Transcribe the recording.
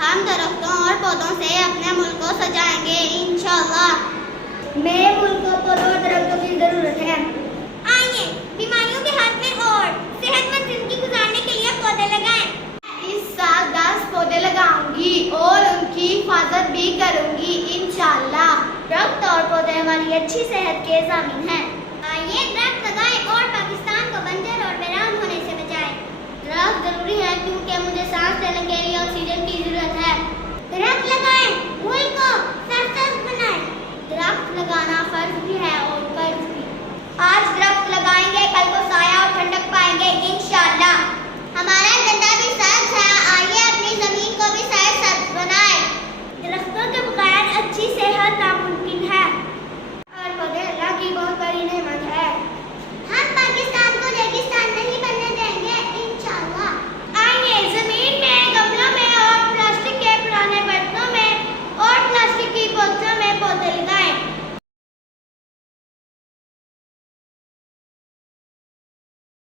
हम दरख्तों और पौधों से अपने मुल्क को सजाएंगे इंशाअल्लाह। मेरे मुल्क को पौधों और दरख्तों की जरूरत है। आइए बीमारियों के हाथ में और सेहतमंद जिंदगी गुजारने के लिए पौधे लगाएं। इस साल 10 पौधे लगाऊंगी और उनकी हिफाजत भी करूंगी इंशाअल्लाह। दरख्त और पौधे हमारी अच्छी सेहत के ज़ामिन हैं। आइए दरख्त लगाएं और पाकिस्तान को बंजर और वीरान होने से बचाएं। दरख्त जरूरी है क्योंकि मुझे सांस लेने के लिए ऑक्सीजन की जरूरत है। दरख्त लगाएं, मुल्क को सरसब्ज बनाएं। दरख्त